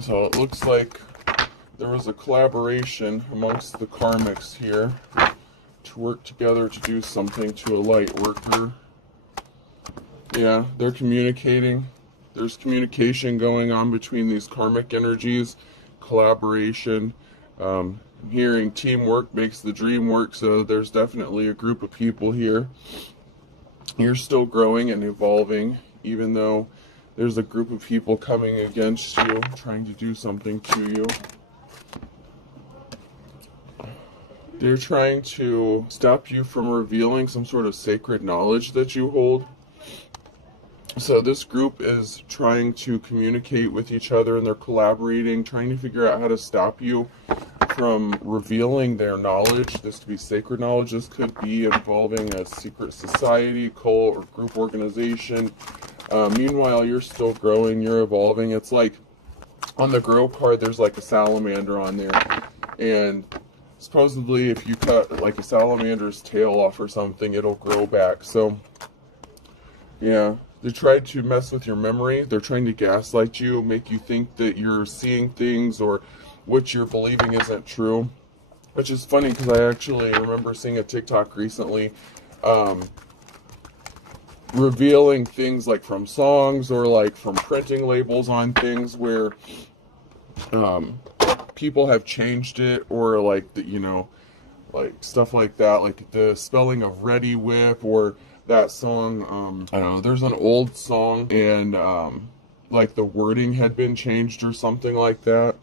So it looks like there was a collaboration amongst the karmics here to work together to do something to a light worker. Yeah, they're communicating. There's communication going on between these karmic energies, collaboration. I'm hearing teamwork makes the dream work, so there's definitely a group of people here. You're still growing and evolving, even though there's a group of people coming against you, trying to do something to you. They're trying to stop you from revealing some sort of sacred knowledge that you hold. So this group is trying to communicate with each other, and they're collaborating, trying to figure out how to stop you from revealing their knowledge. This could be sacred knowledge. This could be involving a secret society, cult, or group organization. Meanwhile, you're still growing, you're evolving. It's like on the grow card, there's like a salamander on there. And supposedly, if you cut like a salamander's tail off or something, it'll grow back. So, yeah. They try to mess with your memory. They're trying to gaslight you, make you think that you're seeing things or what you're believing isn't true. Which is funny because I actually remember seeing a TikTok recently revealing things like from songs or like from printing labels on things where people have changed it, or like, like stuff like that, like the spelling of Ready Whip, or that song, I don't know, there's an old song and like the wording had been changed or something like that.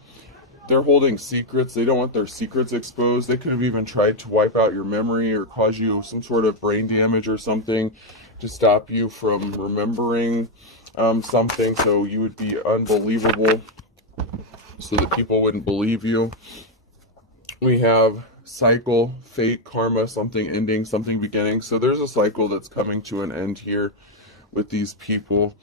They're holding secrets. They don't want their secrets exposed. They could have even tried to wipe out your memory or cause you some sort of brain damage or something to stop you from remembering something, so you would be unbelievable, so that people wouldn't believe you. We have cycle, fate, karma, something ending, something beginning. So there's a cycle that's coming to an end here with these people.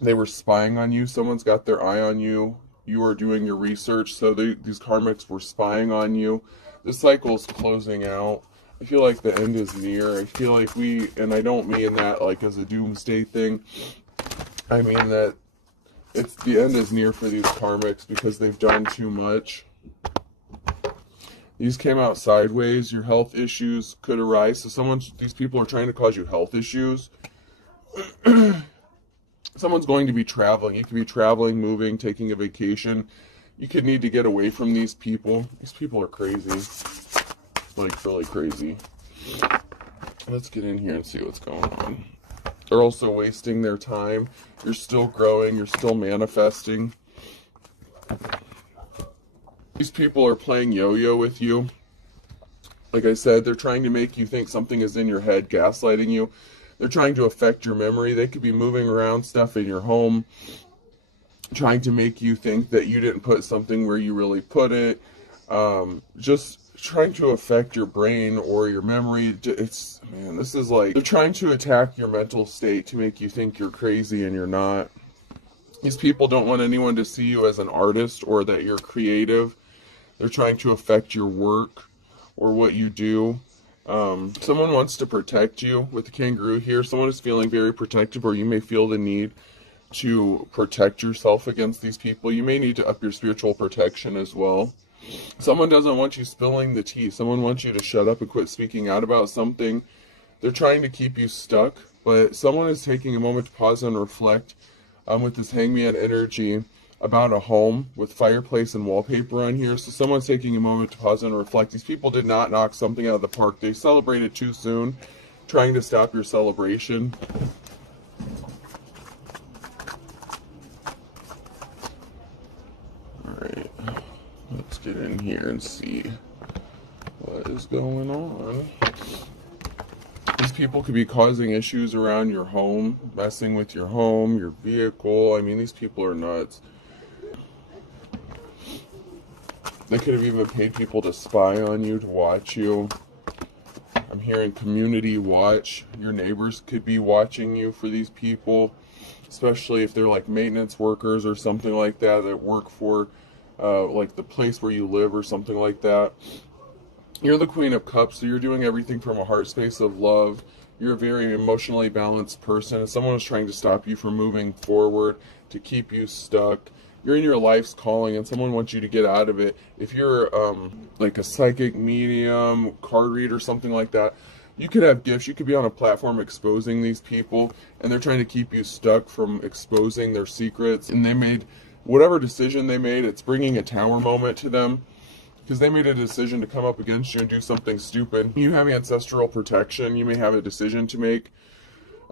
They were spying on you. Someone's got their eye on you. You are doing your research. So these karmics were spying on you. This cycle is closing out. I feel like the end is near. I feel like and I don't mean that like as a doomsday thing. I mean that the end is near for these karmics because they've done too much. These came out sideways. Your health issues could arise. So these people are trying to cause you health issues. Someone's going to be traveling. You could be traveling, moving, taking a vacation. You could need to get away from these people. These people are crazy. Like, really crazy. Let's get in here and see what's going on. They're also wasting their time. You're still growing. You're still manifesting. These people are playing yo-yo with you. Like I said, they're trying to make you think something is in your head, gaslighting you. They're trying to affect your memory. They could be moving around stuff in your home, trying to make you think that you didn't put something where you really put it. Just trying to affect your brain or your memory. This is like, they're trying to attack your mental state to make you think you're crazy and you're not. These people don't want anyone to see you as an artist or that you're creative. They're trying to affect your work or what you do. Someone wants to protect you with the kangaroo here. Someone is feeling very protective, or you may feel the need to protect yourself against these people. You may need to up your spiritual protection as well. Someone doesn't want you spilling the tea. Someone wants you to shut up and quit speaking out about something. They're trying to keep you stuck, but someone is taking a moment to pause and reflect with this hangman energy about a home with fireplace and wallpaper on here. So someone's taking a moment to pause and reflect. These people did not knock something out of the park. They celebrated too soon, trying to stop your celebration. Alright, let's get in here and see what is going on. These people could be causing issues around your home, messing with your home, your vehicle. I mean, these people are nuts. They could have even paid people to spy on you, to watch you. I'm hearing community watch. Your neighbors could be watching you for these people, especially if they're like maintenance workers or something like that work for like the place where you live or something like that. You're the Queen of Cups, so you're doing everything from a heart space of love. You're a very emotionally balanced person. If someone is trying to stop you from moving forward, to keep you stuck, you're in your life's calling and someone wants you to get out of it. If you're like a psychic medium, card reader, something like that, you could have gifts. You could be on a platform exposing these people, and they're trying to keep you stuck from exposing their secrets. And they made whatever decision they made, it's bringing a tower moment to them, because they made a decision to come up against you and do something stupid. You have ancestral protection. You may have a decision to make.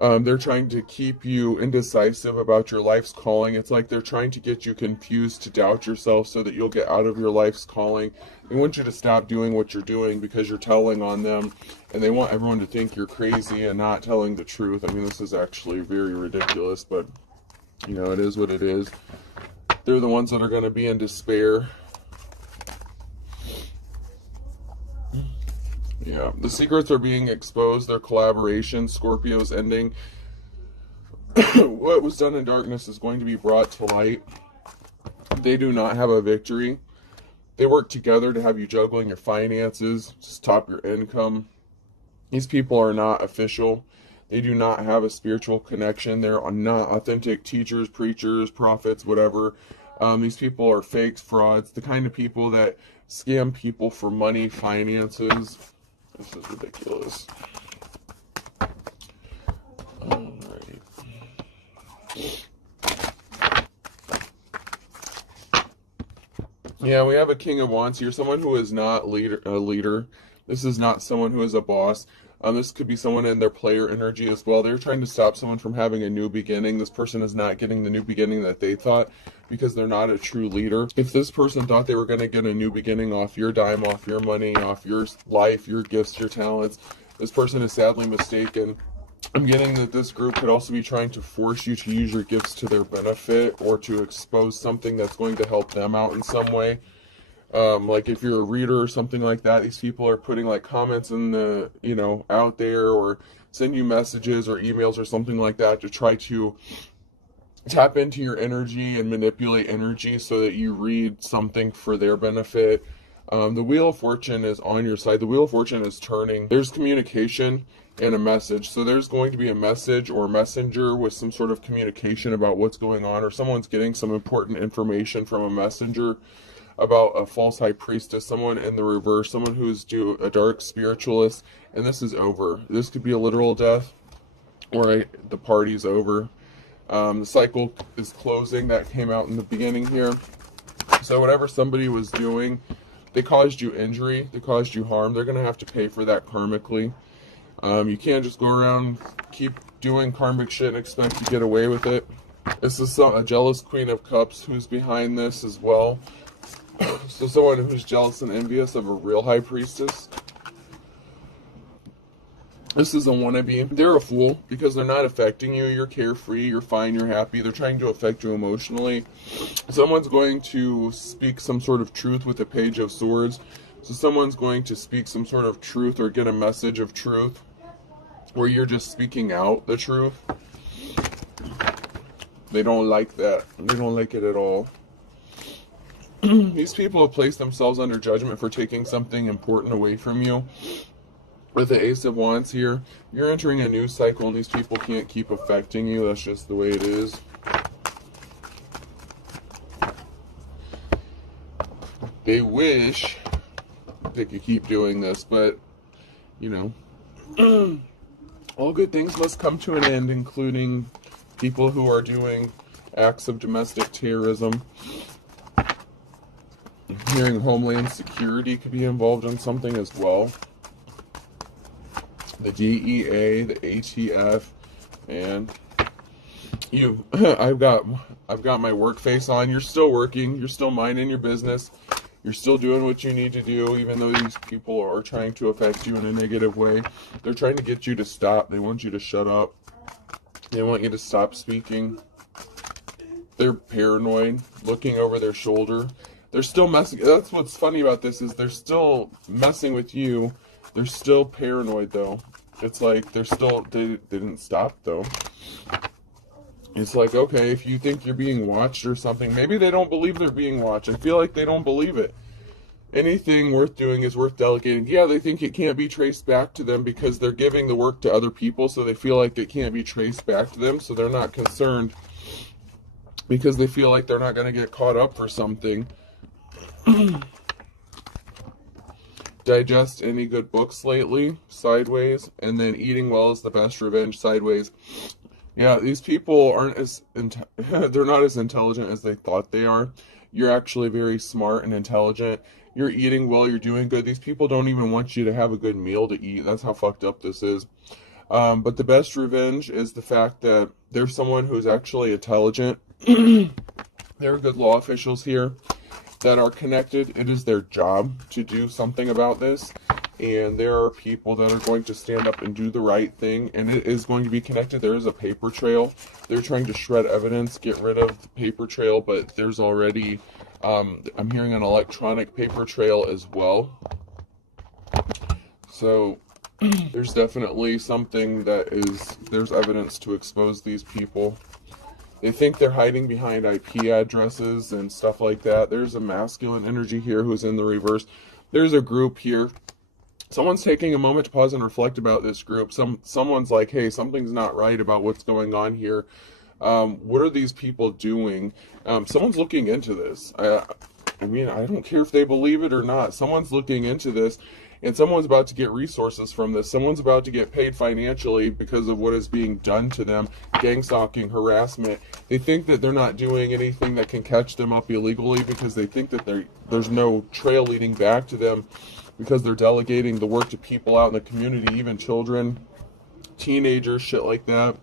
They're trying to keep you indecisive about your life's calling. It's like they're trying to get you confused to doubt yourself so that you'll get out of your life's calling. They want you to stop doing what you're doing because you're telling on them, and they want everyone to think you're crazy and not telling the truth. I mean, this is actually very ridiculous, but, you know, it is what it is. They're the ones that are going to be in despair. Yeah, the secrets are being exposed. Their collaboration, Scorpio's ending. What was done in darkness is going to be brought to light. They do not have a victory. They work together to have you juggling your finances, just top your income. These people are not official. They do not have a spiritual connection. They're not authentic teachers, preachers, prophets, whatever. These people are fakes, frauds, the kind of people that scam people for money, finances. This is ridiculous. Alright. Yeah, we have a King of Wands here. Someone who is not a leader. This is not someone who is a boss. This could be someone in their player energy as well. They're trying to stop someone from having a new beginning. This person is not getting the new beginning that they thought because they're not a true leader. If this person thought they were going to get a new beginning off your dime, off your money, off your life, your gifts, your talents, this person is sadly mistaken. I'm getting that this group could also be trying to force you to use your gifts to their benefit or to expose something that's going to help them out in some way. Like if you're a reader or something like that, these people are putting like comments in the, you know, out there, or send you messages or emails or something like that to try to tap into your energy and manipulate energy so that you read something for their benefit. The Wheel of Fortune is on your side. The Wheel of Fortune is turning. There's communication and a message. So there's going to be a message or messenger with some sort of communication about what's going on, or someone's getting some important information from a messenger about a false high priestess, someone in the reverse, someone who's a dark spiritualist, and this is over. This could be a literal death, or the party's over. The cycle is closing. That came out in the beginning here. So whatever somebody was doing, they caused you injury, they caused you harm, they're going to have to pay for that karmically. You can't just go around, keep doing karmic shit and expect to get away with it. This is a jealous Queen of Cups who's behind this as well. So someone who's jealous and envious of a real high priestess. This is a wannabe. They're a fool because they're not affecting you. You're carefree, you're fine, you're happy. They're trying to affect you emotionally. Someone's going to speak some sort of truth with a Page of Swords. So someone's going to speak some sort of truth or get a message of truth where you're just speaking out the truth. They don't like that. They don't like it at all. These people have placed themselves under judgment for taking something important away from you. With the Ace of Wands here, you're entering a new cycle and these people can't keep affecting you. That's just the way it is. They wish they could keep doing this, but, you know, all good things must come to an end, including people who are doing acts of domestic terrorism. Hearing Homeland Security could be involved in something as well. The DEA, the ATF, and you. I've got my work face on. You're still working. You're still minding your business. You're still doing what you need to do, even though these people are trying to affect you in a negative way. They're trying to get you to stop. They want you to shut up. They want you to stop speaking. They're paranoid, looking over their shoulder. They're still messing. That's what's funny about this, is they're still messing with you. They're still paranoid, though. It's like they didn't stop, though. It's like, okay, if you think you're being watched or something, maybe they don't believe they're being watched. I feel like they don't believe it. Anything worth doing is worth delegating. Yeah, they think it can't be traced back to them because they're giving the work to other people, so they feel like it can't be traced back to them, so they're not concerned because they feel like they're not going to get caught up for something. Digest any good books lately, sideways, and then eating well is the best revenge, sideways. Yeah, these people aren't as they're not as intelligent as they thought they are. You're actually very smart and intelligent. You're eating well, you're doing good. These people don't even want you to have a good meal to eat. That's how fucked up this is. But the best revenge is the fact that there's someone who's actually intelligent. There are good law officials here that are connected. It is their job to do something about this. And there are people that are going to stand up and do the right thing. And it is going to be connected. There is a paper trail. They're trying to shred evidence, get rid of the paper trail. But there's already, I'm hearing an electronic paper trail as well. So there's definitely something that is, there's evidence to expose these people. They think they're hiding behind IP addresses and stuff like that. There's a masculine energy here who's in the reverse. There's a group here. Someone's taking a moment to pause and reflect about this group. Someone's like, hey, something's not right about what's going on here. What are these people doing? Someone's looking into this. I mean, I don't care if they believe it or not. Someone's looking into this. And someone's about to get resources from this. Someone's about to get paid financially because of what is being done to them. Gang stalking, harassment. They think that they're not doing anything that can catch them up illegally because they think that there's no trail leading back to them because they're delegating the work to people out in the community, even children, teenagers, shit like that.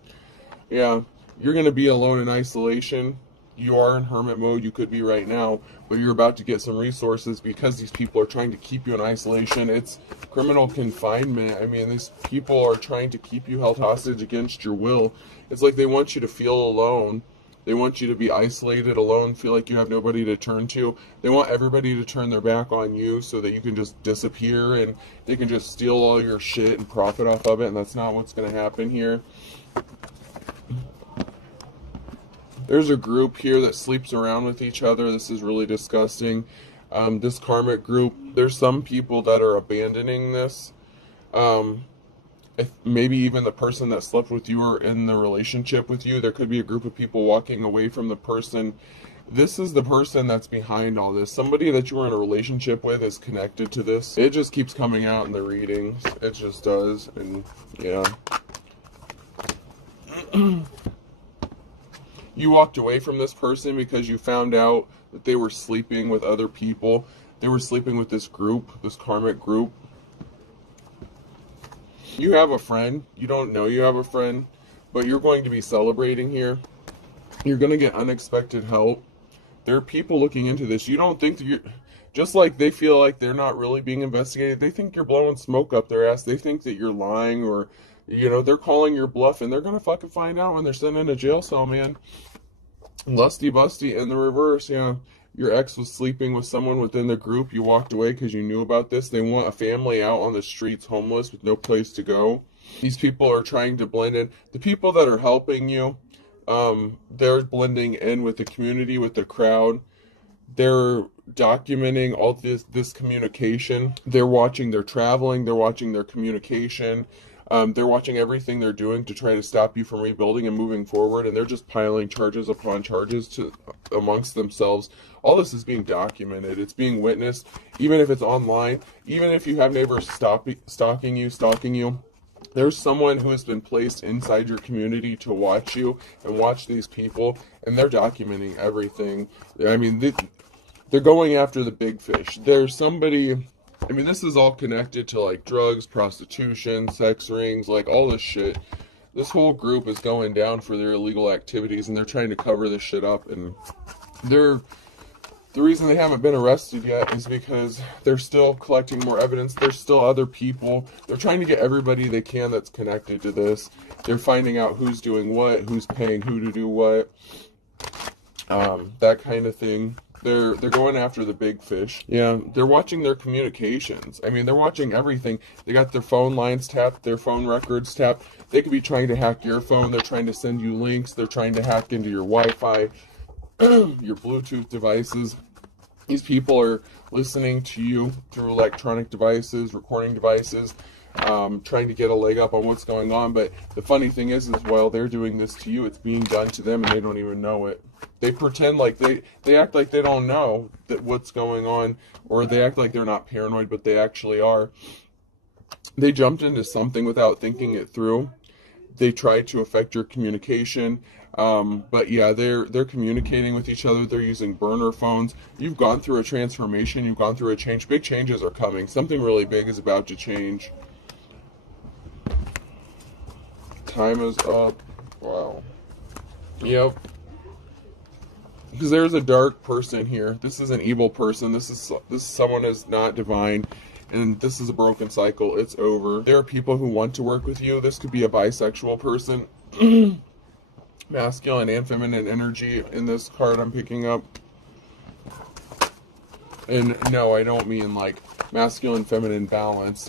Yeah, you're going to be alone in isolation. You are in hermit mode, you could be right now, but you're about to get some resources because these people are trying to keep you in isolation. It's criminal confinement. I mean, these people are trying to keep you held hostage against your will. It's like they want you to feel alone. They want you to be isolated, alone, feel like you have nobody to turn to. They want everybody to turn their back on you so that you can just disappear and they can just steal all your shit and profit off of it, and that's not what's going to happen here. There's a group here that sleeps around with each other. This is really disgusting. This karmic group, there's some people that are abandoning this. If maybe even the person that slept with you or in the relationship with you, there could be a group of people walking away from the person. This is the person that's behind all this. Somebody that you were in a relationship with is connected to this. It just keeps coming out in the readings. It just does. And yeah. You walked away from this person because you found out that they were sleeping with other people. They were sleeping with this group, this karmic group. You have a friend. You don't know you have a friend, but you're going to be celebrating here. You're going to get unexpected help. There are people looking into this. You don't think that you're, just like they feel like they're not really being investigated, they think you're blowing smoke up their ass. They think that you're lying or, you know, they're calling your bluff, and they're going to fucking find out when they're sitting in a jail cell, man. Lusty busty in the reverse, yeah. Your ex was sleeping with someone within the group. You walked away because you knew about this. They want a family out on the streets, homeless, with no place to go. These people are trying to blend in. The people that are helping you, they're blending in with the community, with the crowd. They're documenting all this communication. They're watching their traveling. They're watching their communication. They're watching everything they're doing to try to stop you from rebuilding and moving forward, and they're just piling charges upon charges amongst themselves. All this is being documented. It's being witnessed, even if it's online, even if you have neighbors stalking you. There's someone who has been placed inside your community to watch you and watch these people, and they're documenting everything. I mean, they're going after the big fish. There's somebody... I mean, this is all connected to, like, drugs, prostitution, sex rings, like, all this shit. This whole group is going down for their illegal activities, and they're trying to cover this shit up, and the reason they haven't been arrested yet is because they're still collecting more evidence. There's still other people. They're trying to get everybody they can that's connected to this. They're finding out who's doing what, who's paying who to do what, that kind of thing. They're going after the big fish. Yeah, they're watching their communications. I mean, they're watching everything. They got their phone lines tapped, their phone records tapped. They could be trying to hack your phone. They're trying to send you links. They're trying to hack into your Wi-Fi, your Bluetooth devices. These people are listening to you through electronic devices, recording devices. trying to get a leg up on what's going on. But the funny thing is while they're doing this to you, it's being done to them and they don't even know it. They pretend like they act like they don't know that what's going on, or they act like they're not paranoid, but they actually are. They jumped into something without thinking it through. They tried to affect your communication. But yeah, they're communicating with each other. They're using burner phones. You've gone through a transformation. You've gone through a change. Big changes are coming. Something really big is about to change. Time is up. Wow. Yep. Because there's a dark person here. This is an evil person. This is someone who's not divine. And this is a broken cycle. It's over. There are people who want to work with you. This could be a bisexual person. Masculine and feminine energy in this card I'm picking up. And no, I don't mean like masculine, feminine balance.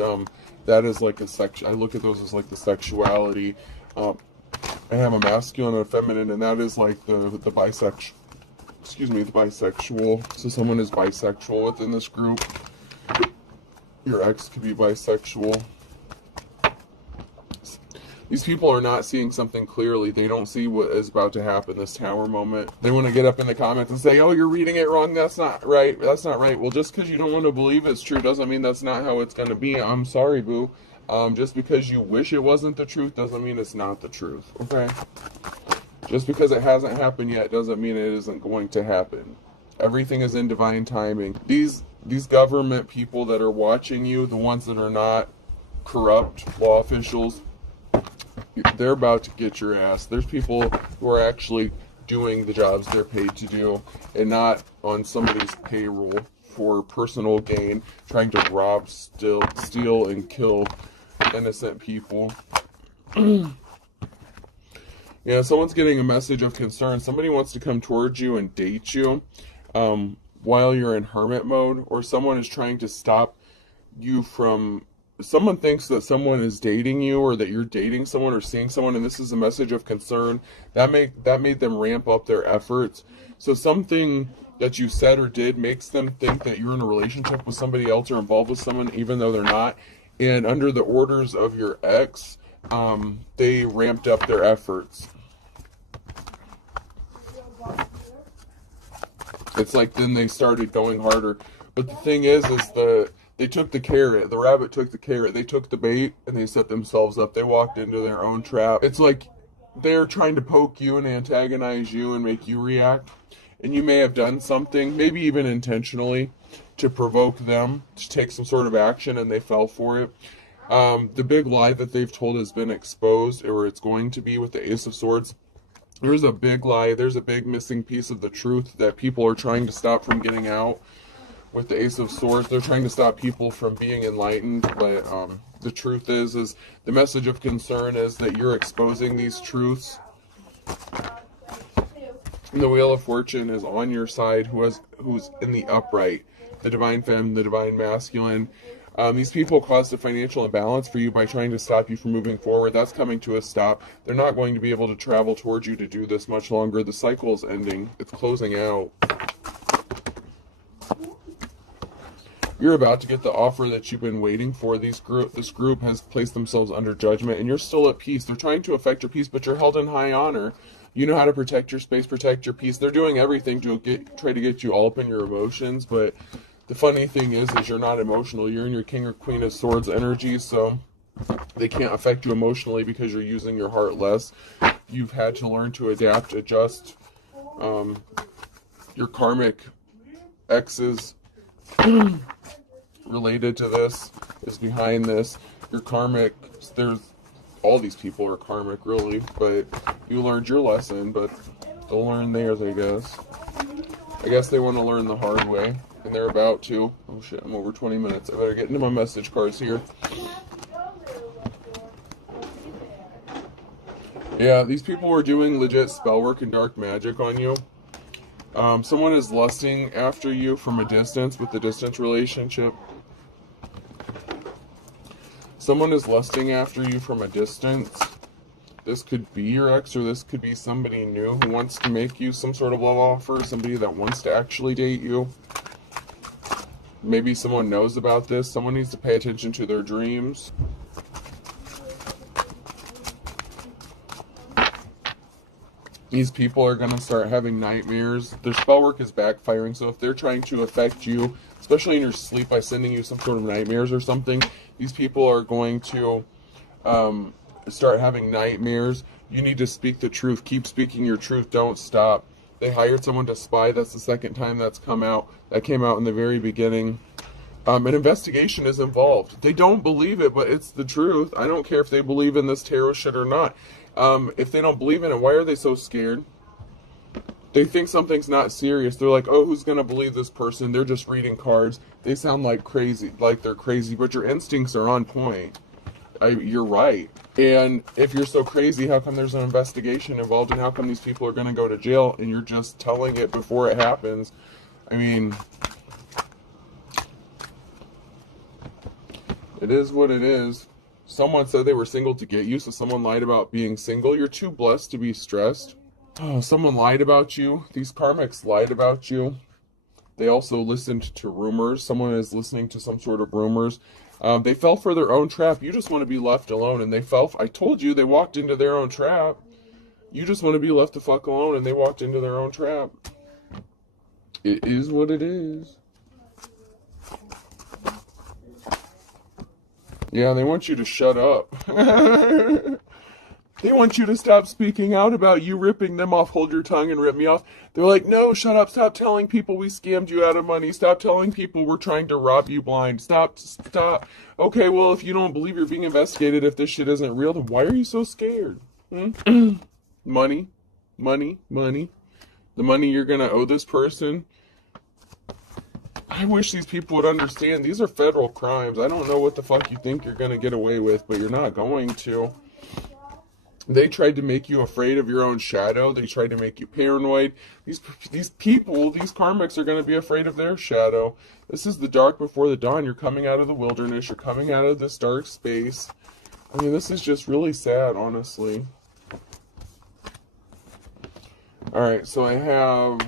That is like I look at those as like the sexuality. I have a masculine and a feminine, and that is like the bisexual. Excuse me, the bisexual. So someone is bisexual within this group. Your ex could be bisexual. These people are not seeing something clearly. They don't see what is about to happen, this tower moment. They want to get up in the comments and say, oh, you're reading it wrong. That's not right. That's not right. Well, just because you don't want to believe it's true doesn't mean that's not how it's going to be. I'm sorry, boo. Just because you wish it wasn't the truth doesn't mean it's not the truth, okay? Just because it hasn't happened yet doesn't mean it isn't going to happen. Everything is in divine timing. These government people that are watching you, the ones that are not corrupt law officials, they're about to get your ass. There's people who are actually doing the jobs they're paid to do and not on somebody's payroll for personal gain, trying to rob, steal, and kill innocent people. Yeah, someone's getting a message of concern. Somebody wants to come towards you and date you while you're in hermit mode, or someone is trying to stop you from... Someone thinks that someone is dating you, or that you're dating someone or seeing someone, and this is a message of concern. That made them ramp up their efforts. So something that you said or did makes them think that you're in a relationship with somebody else or involved with someone, even though they're not. And under the orders of your ex, they ramped up their efforts. It's like then they started going harder. But the thing is they took the carrot. The rabbit took the carrot. They took the bait and they set themselves up. They walked into their own trap. It's like they're trying to poke you and antagonize you and make you react. And you may have done something, maybe even intentionally, to provoke them to take some sort of action, and they fell for it. The big lie that they've told has been exposed, or it's going to be, with the Ace of Swords. There's a big lie. There's a big missing piece of the truth that people are trying to stop from getting out. With the Ace of Swords, they're trying to stop people from being enlightened, but the truth is the message of concern is that you're exposing these truths. And the Wheel of Fortune is on your side, who's in the upright, the divine feminine, the divine masculine. These people caused a financial imbalance for you by trying to stop you from moving forward. That's coming to a stop. They're not going to be able to travel towards you to do this much longer. The cycle is ending. It's closing out. You're about to get the offer that you've been waiting for. This group has placed themselves under judgment, and you're still at peace. They're trying to affect your peace, but you're held in high honor. You know how to protect your space, protect your peace. They're doing everything to try to get you all up in your emotions, but the funny thing is you're not emotional. You're in your King or Queen of Swords energy, so they can't affect you emotionally because you're using your heart less. You've had to learn to adapt, adjust. Your karmic exes related to this is behind this. Your karmic, there's all these people are karmic really, but you learned your lesson, but they'll learn theirs, I guess. I guess they want to learn the hard way, and they're about to. Oh shit, I'm over 20 minutes. I better get into my message cards here. Yeah, these people are doing legit spell work and dark magic on you. Someone is lusting after you from a distance with the distance relationship. Someone is lusting after you from a distance. This could be your ex, or this could be somebody new who wants to make you some sort of love offer, somebody that wants to actually date you. Maybe someone knows about this. Someone needs to pay attention to their dreams. These people are going to start having nightmares. Their spell work is backfiring, so if they're trying to affect you, especially in your sleep by sending you some sort of nightmares or something, these people are going to start having nightmares. You need to speak the truth. Keep speaking your truth. Don't stop. They hired someone to spy. That's the second time that's come out. That came out in the very beginning. An investigation is involved. They don't believe it, but it's the truth. I don't care if they believe in this tarot shit or not. If they don't believe in it, why are they so scared? They think something's not serious. They're like, oh, who's going to believe this person? They're just reading cards. They sound like crazy, like they're crazy, but your instincts are on point. You're right. And if you're so crazy, how come there's an investigation involved, and how come these people are going to go to jail and you're just telling it before it happens? I mean, it is what it is. Someone said they were single to get you, so someone lied about being single. You're too blessed to be stressed. Oh, someone lied about you. These karmics lied about you. They also listened to rumors. Someone is listening to some sort of rumors. They fell for their own trap. You just want to be left alone, and they fell. I told you, they walked into their own trap. You just want to be left the fuck alone, and they walked into their own trap. It is what it is. Yeah, they want you to shut up. They want you to stop speaking out about you ripping them off. Hold your tongue and rip me off. They're like, no, shut up. Stop telling people we scammed you out of money. Stop telling people we're trying to rob you blind. Stop. Okay, well, if you don't believe you're being investigated, if this shit isn't real, then why are you so scared? Money. The money you're going to owe this person. I wish these people would understand. These are federal crimes. I don't know what the fuck you think you're going to get away with, but you're not going to. They tried to make you afraid of your own shadow. They tried to make you paranoid. These people, these karmics are going to be afraid of their shadow. This is the dark before the dawn. You're coming out of the wilderness. You're coming out of this dark space. I mean, this is just really sad, honestly. Alright, so I have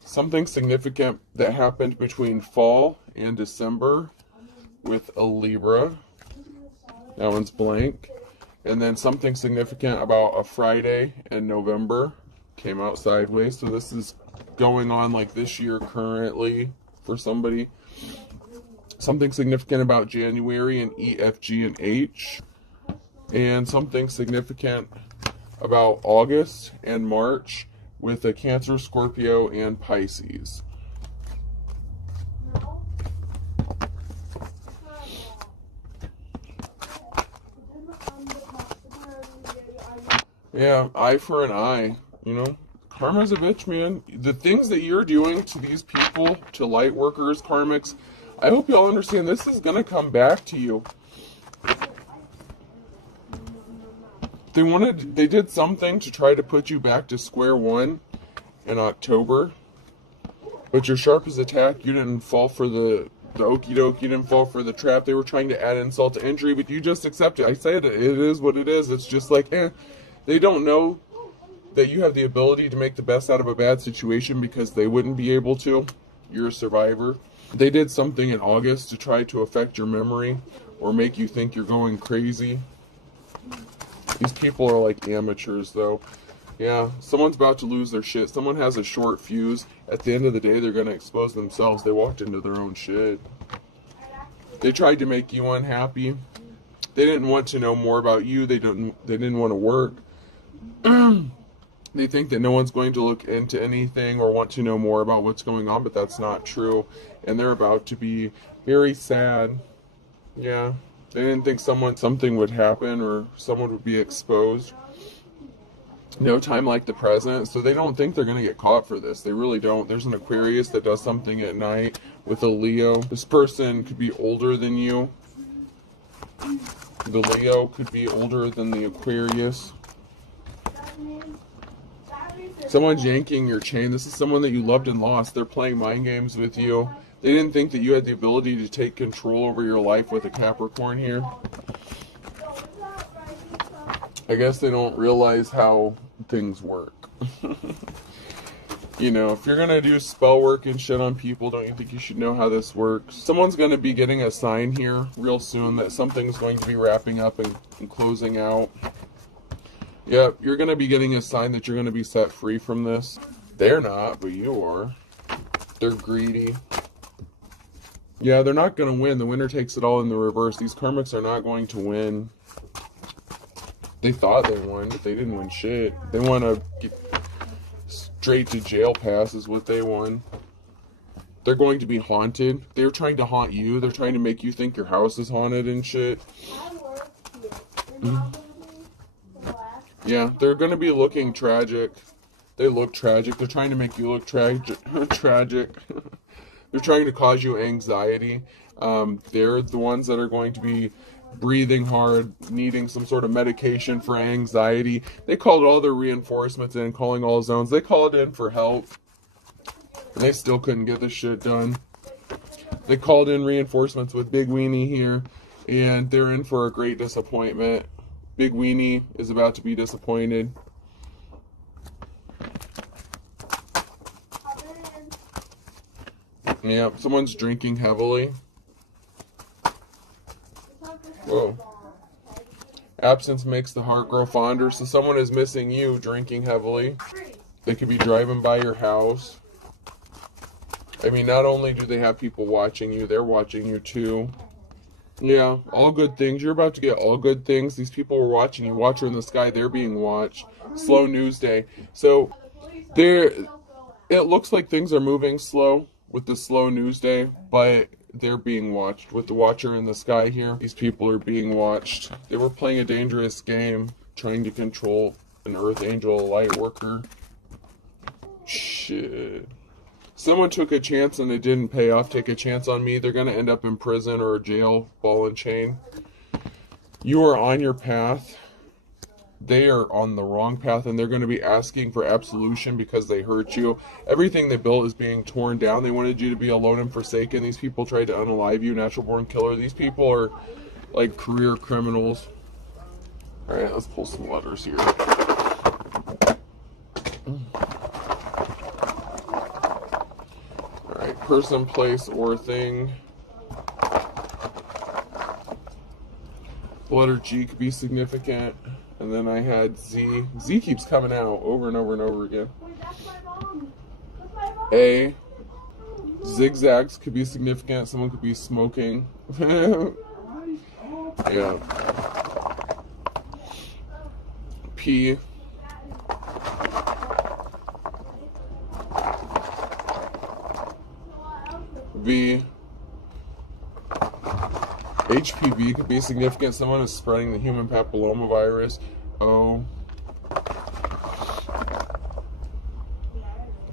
something significant that happened between fall and December with a Libra. That one's blank. And then something significant about a Friday in November came out sideways. So this is going on like this year currently for somebody. Something significant about January and E, F, G, and H. And something significant about August and March with a Cancer, Scorpio, and Pisces. Yeah, eye for an eye, you know. Karma's a bitch, man. The things that you're doing to these people, to light workers, karmics, I hope y'all understand this is going to come back to you. They did something to try to put you back to square one in October. But you're sharp as a tack. You didn't fall for the okie doke. You didn't fall for the trap. They were trying to add insult to injury, but you just accept it. I said it is what it is. It's just like, They don't know that you have the ability to make the best out of a bad situation because they wouldn't be able to. You're a survivor. They did something in August to try to affect your memory or make you think you're going crazy. These people are like amateurs, though. Yeah, someone's about to lose their shit. Someone has a short fuse. At the end of the day, they're going to expose themselves. They walked into their own shit. They tried to make you unhappy. They didn't want to know more about you. They didn't want to work. They think that no one's going to look into anything or want to know more about what's going on, but that's not true. And they're about to be very sad. Yeah. They didn't think something would happen or someone would be exposed. No time like the present. So they don't think they're going to get caught for this. They really don't. There's an Aquarius that does something at night with a Leo. This person could be older than you. The Leo could be older than the Aquarius. Someone's yanking your chain. This is someone that you loved and lost. They're playing mind games with you. They didn't think that you had the ability to take control over your life with a Capricorn here. I guess they don't realize how things work. You know, if you're going to do spell work and shit on people, don't you think you should know how this works? Someone's going to be getting a sign here real soon that something's going to be wrapping up and closing out. Yep, you're going to be getting a sign that you're going to be set free from this. They're not, but you are. They're greedy. Yeah, they're not going to win. The winner takes it all in the reverse. These karmics are not going to win. They thought they won, but they didn't win shit. They want to get straight to jail pass is what they won. They're going to be haunted. They're trying to haunt you. They're trying to make you think your house is haunted and shit. Yeah, they're going to be looking tragic. They look tragic. They're trying to make you look tragic. They're trying to cause you anxiety. They're the ones that are going to be breathing hard, needing some sort of medication for anxiety. They called all their reinforcements in, calling all zones. They called in for help. And they still couldn't get this shit done. They called in reinforcements with Big Weenie here. And they're in for a great disappointment. Big Weenie is about to be disappointed. Yeah, someone's drinking heavily. Whoa. Absence makes the heart grow fonder. So someone is missing you drinking heavily. They could be driving by your house. I mean, not only do they have people watching you, they're watching you too. Yeah, all good things. You're about to get all good things. These people were watching you. Watcher in the sky, they're being watched. Slow news day. So, it looks like things are moving slow with the slow news day, but they're being watched. With the watcher in the sky here, these people are being watched. They were playing a dangerous game, trying to control an earth angel, a light worker. Shit. Someone took a chance and it didn't pay off. Take a chance on me. They're going to end up in prison or jail, ball and chain. You are on your path. They are on the wrong path, and they're going to be asking for absolution because they hurt you. Everything they built is being torn down. They wanted you to be alone and forsaken. These people tried to unalive you, natural born killer. These people are like career criminals. All right, let's pull some letters here. Person, place, or thing. The letter G could be significant. And then I had Z. Z keeps coming out over and over and over again. A. Zigzags could be significant. Someone could be smoking. Yeah. P. V. HPV could be significant. Someone is spreading the human papillomavirus. O.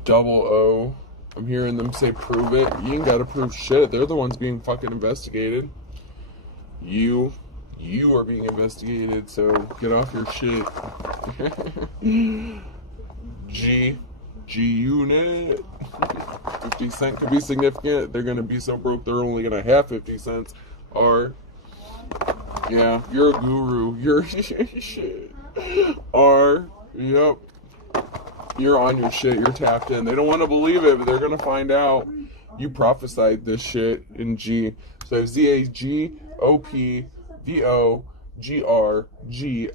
Double O. I'm hearing them say prove it. You ain't gotta prove shit. They're the ones being fucking investigated. You are being investigated, so get off your shit. G unit. 50 cent could be significant. They're gonna be so broke they're only gonna have 50 cents. R. Yeah, you're a guru. You're shit. R. Yep. You're on your shit. You're tapped in. They don't want to believe it, but they're gonna find out. You prophesied this shit in G. So ZAGOPVOGRG.